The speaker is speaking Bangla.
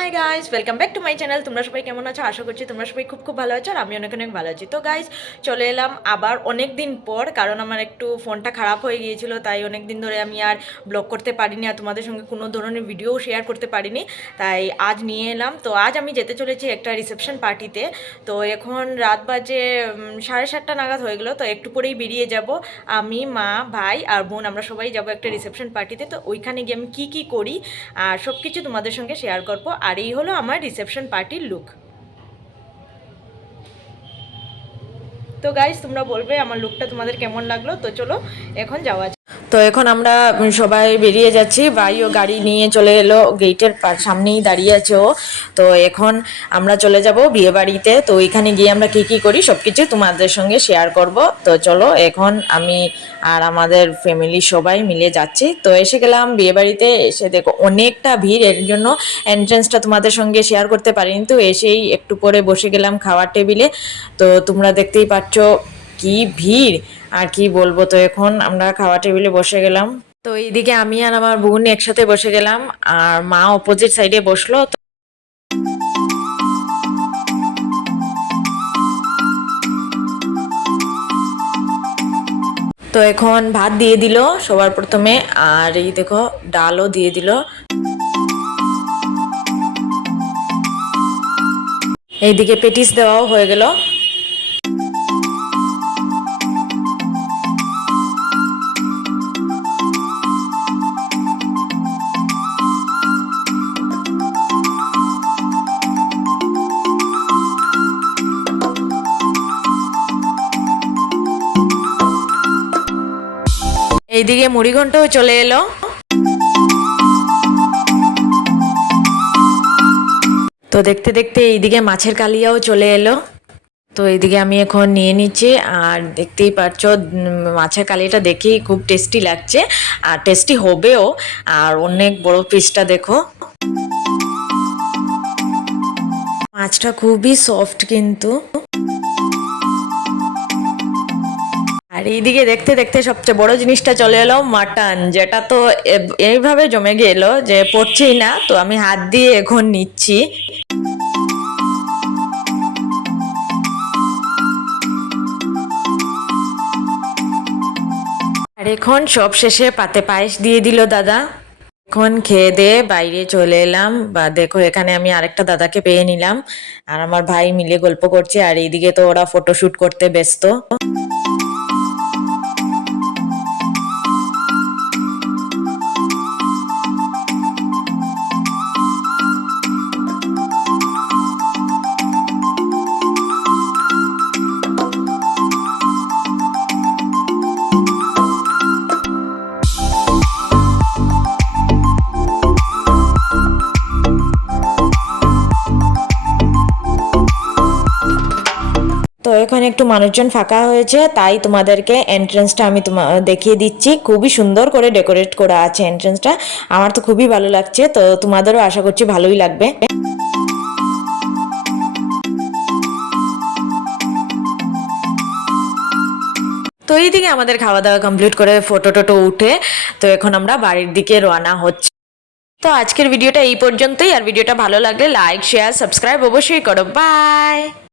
Hi guys, welcome back to my channel. তোমরা সবাই কেমন আছো? আশা করছি তোমরা সবাই খুব খুব ভালো আছো, আর আমি অনেক অনেক ভালো আছি। তো গাইজ, চলে এলাম আবার অনেক দিন পর, কারণ আমার একটু ফোনটা খারাপ হয়ে গিয়েছিল, তাই অনেক দিন ধরে আমি আর ব্লগ করতে পারিনি, আর তোমাদের সঙ্গে কোনো ধরনের ভিডিও শেয়ার করতে পারিনি। তাই আজ নিয়ে এলাম। তো আজ আমি যেতে চলেছি একটা রিসেপশন পার্টিতে। তো এখন রাত বাজে 7:30 নাগাদ হয়ে গেলো। তো একটু পরেই বেরিয়ে যাব। আমি, মা, ভাই আর বোন, আমরা সবাই যাব একটা রিসেপশন পার্টিতে। তো ওইখানে গিয়ে আমি কী করি আর সব কিছু তোমাদের সঙ্গে শেয়ার করব। আর এই হলো আমার রিসেপশন পার্টির লুক। তো গাইজ, তোমরা বলবে আমার লুকটা তোমাদের কেমন লাগলো। তো চলো এখন যাওয়া যাক। তো এখন আমরা সবাই বেরিয়ে যাচ্ছি। ভাইও গাড়ি নিয়ে চলে এলো, গেটের সামনেই দাঁড়িয়ে আছে ও। তো এখন আমরা চলে যাব বিয়ে বাড়িতে। তো ওইখানে গিয়ে আমরা কী করি সব কিছু তোমাদের সঙ্গে শেয়ার করব। তো চলো, এখন আমি আর আমাদের ফ্যামিলি সবাই মিলে যাচ্ছি। তো এসে গেলাম বিয়ে বাড়িতে। এসে দেখো অনেকটা ভিড়, এর জন্য এন্ট্রেন্সটা তোমাদের সঙ্গে শেয়ার করতে পারিনি। তো এসেই একটু পরে বসে গেলাম খাওয়ার টেবিলে। তো তোমরা দেখতেই পাচ্ছ কি ভিড় আর কি বলবো। তো এখন আমরা খাওয়া টেবিলে বসে গেলাম। তো এইদিকে আমি আর আমার বোন একসাথে বসে গেলাম, আর মা অপোজিট সাইডে বসলো। তো এখন ভাত দিয়ে দিল সবার প্রথমে, আর এই দেখো ডালও দিয়ে দিল। এইদিকে পেটিস দেওয়াও হয়ে গেল। এইদিকে মুড়িঘণ্টও চলে এলো। তো দেখতে দেখতে এইদিকে মাছের কালিয়াও চলে এলো। তো এইদিকে আমি এখন নিয়ে নিচ্ছি, আর দেখতেই পাচ্ছ মাছের কালিয়াটা দেখেই খুব টেস্টি লাগছে, আর টেস্টি হবেও। আর অনেক বড় পিসটা দেখো, মাছটা খুবই সফট কিন্তু। আর এইদিকে দেখতে দেখতে সবচেয়ে বড় জিনিসটা চলে এলো, মাটন, যেটা তো এইভাবে জমে গেল যে পড়ছেই না। তো আমি হাত দিয়ে এখন নিচ্ছি। আর এখন সব শেষে পাতে পায়েস দিয়ে দিল দাদা। এখন খেয়ে দিয়ে বাইরে চলে এলাম। বা দেখো এখানে আমি আরেকটা দাদাকে পেয়ে নিলাম, আর আমার ভাই মিলে গল্প করছে, আর এইদিকে তো ওরা ফটোশুট করতে ব্যস্ত। তো এখন একটু মানুষজন ফাঁকা হয়েছে, তাই তোমাদেরকে এন্ট্রেন্সটা আমি দেখিয়ে দিচ্ছি। খুবই সুন্দর করে ডেকোরেট করা আছে এন্ট্রেন্সটা, আমার তো খুবই ভালো লাগছে। তো তোমাদেরও আশা করছি ভালোই লাগবে। তো এইদিকে আমাদের খাওয়া দাওয়া কমপ্লিট করে ফটো টোটো উঠে, তো এখন আমরা বাড়ির দিকে রওনা হচ্ছি। তো আজকের ভিডিওটা এই পর্যন্তই, আর ভিডিওটা ভালো লাগলে লাইক, শেয়ার, সাবস্ক্রাইব অবশ্যই করো। বাই।